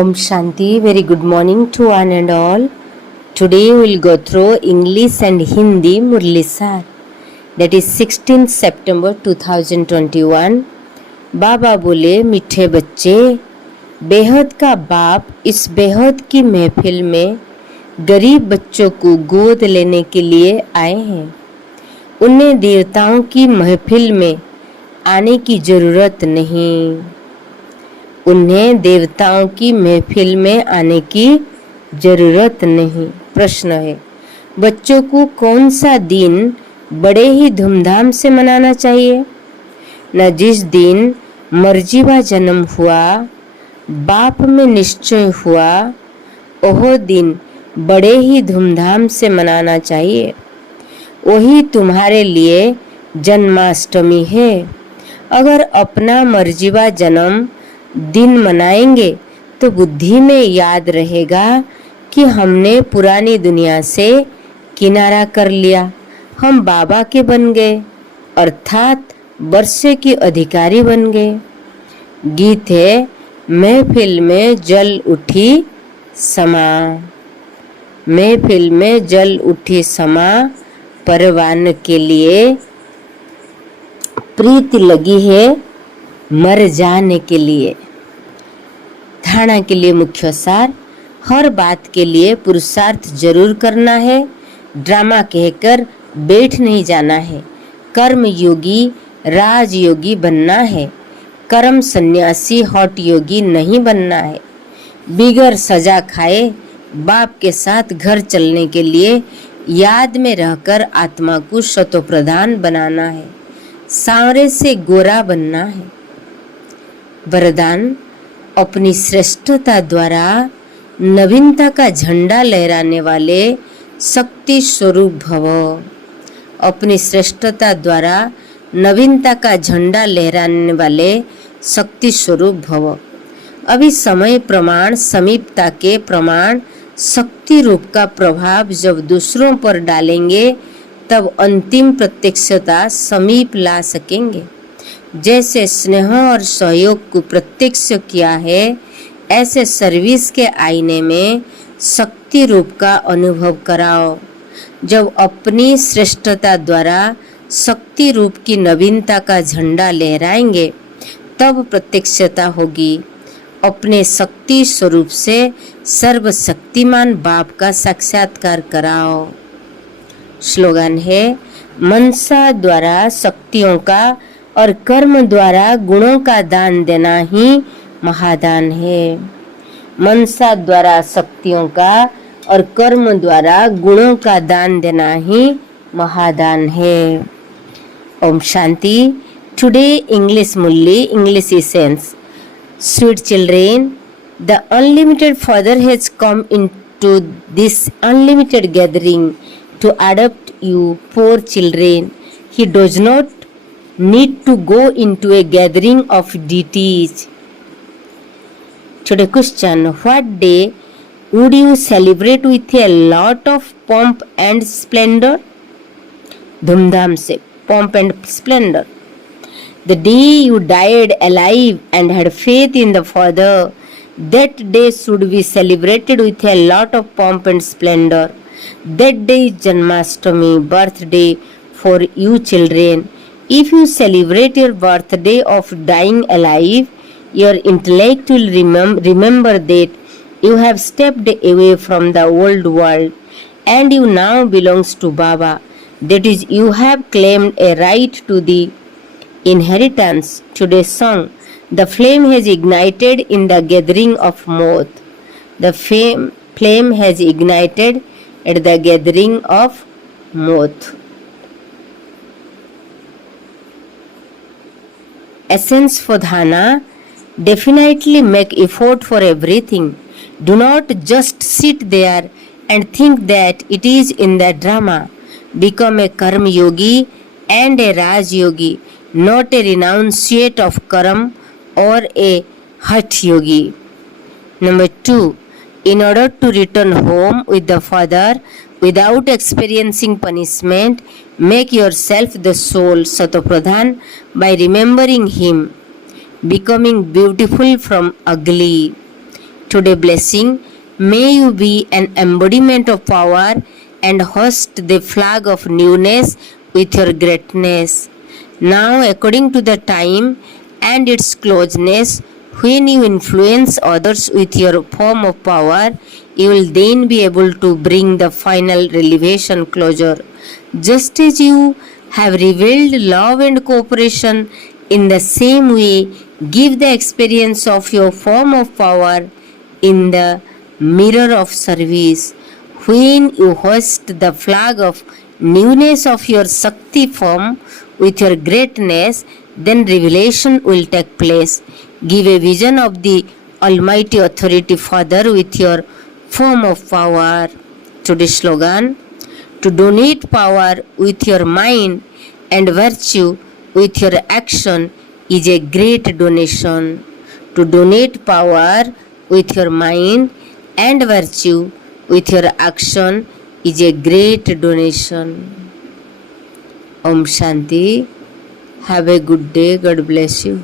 Om Shanti, very good morning to one and all. Today we will go through English and Hindi Murli Sar. That is 16th September 2021. बाबा बोले, मीठे बच्चे, बेहद का बाप इस बेहद की महफिल में गरीब बच्चों को गोद लेने के लिए आए हैं। उन्हें देवताओं की महफिल में आने की जरूरत नहीं। उन्हें देवताओं की महफिल में आने की जरूरत नहीं। प्रश्न है, बच्चों को कौन सा दिन बड़े ही धूमधाम से मनाना चाहिए? न जिस दिन मर्जीवा जन्म हुआ, बाप में निश्चय हुआ, वह दिन बड़े ही धूमधाम से मनाना चाहिए। वही तुम्हारे लिए जन्माष्टमी है। अगर अपना मर्जीवा जन्म दिन मनाएंगे तो बुद्धि में याद रहेगा कि हमने पुरानी दुनिया से किनारा कर लिया, हम बाबा के बन गए, अर्थात वर्षे के अधिकारी बन गए। गीत है, महफिल में जल उठी समा, महफिल में जल उठी समा, परवान के लिए प्रीति लगी है मर जाने के लिए। धारणा के लिए मुख्य सार, हर बात के लिए पुरुषार्थ जरूर करना है, ड्रामा कहकर बैठ नहीं जाना है। कर्म योगी राजयोगी बनना है, कर्म सन्यासी हॉट योगी नहीं बनना है। बिगर सजा खाए बाप के साथ घर चलने के लिए याद में रहकर आत्मा को शतोप्रधान बनाना है, सांवरे से गोरा बनना है। वरदान, अपनी श्रेष्ठता द्वारा नवीनता का झंडा लहराने वाले शक्ति स्वरूप भव। अपनी श्रेष्ठता द्वारा नवीनता का झंडा लहराने वाले शक्ति स्वरूप भव। अभी समय प्रमाण समीपता के प्रमाण शक्ति रूप का प्रभाव जब दूसरों पर डालेंगे तब अंतिम प्रत्यक्षता समीप ला सकेंगे। जैसे स्नेह और सहयोग को प्रत्यक्ष किया है, ऐसे सर्विस के आईने में शक्ति रूप का अनुभव कराओ। जब अपनी श्रेष्ठता द्वारा शक्ति रूप की नवीनता का झंडा लहराएंगे तब प्रत्यक्षता होगी। अपने शक्ति स्वरूप से सर्वशक्तिमान बाप का साक्षात्कार कराओ। स्लोगन है, मनसा द्वारा शक्तियों का और कर्म द्वारा गुणों का दान देना ही महादान है। मनसा द्वारा शक्तियों का और कर्म द्वारा गुणों का दान देना ही महादान है। Om Shanti. Today English murli, English essence. Sweet children, the unlimited Father has come into this unlimited gathering to adopt you poor children. He does not need to go into a gathering of deities. Today question, what day would you celebrate with a lot of pomp and splendor? धूमधाम से, pomp and splendor. The day you died alive and had faith in the Father, that day should be celebrated with a lot of pomp and splendor. That day is Janmashtami, birthday for you children. If you celebrate your birthday of dying alive, your intellect will remember that you have stepped away from the old world and you now belongs to Baba. That is, you have claimed a right to the inheritance. Today's song, the flame has ignited in the gathering of Moth. The flame has ignited at the gathering of Moth. Essence for Dhana, definitely make effort for everything. Do not just sit there and think that it is in the drama. Become a Karma Yogi and a Raj Yogi, not a renunciate of Karam or a Hat Yogi. Number 2. In order to return home with the Father without experiencing punishment, make yourself the soul Satopradhan by remembering Him, becoming beautiful from ugly. Today blessing, may you be an embodiment of power and hoist the flag of newness with your greatness. Now, according to the time and its closeness, when you influence others with your form of power, you will then be able to bring the final revelation closure. Just as you have revealed love and cooperation, in the same way, give the experience of your form of power in the mirror of service. When you hoist the flag of newness of your Shakti form with your greatness, then revelation will take place. Give a vision of the Almighty Authority Father with your form of power. Today's slogan: to donate power with your mind and virtue with your action is a great donation. To donate power with your mind and virtue with your action is a great donation. Om Shanti. Have a good day. God bless you.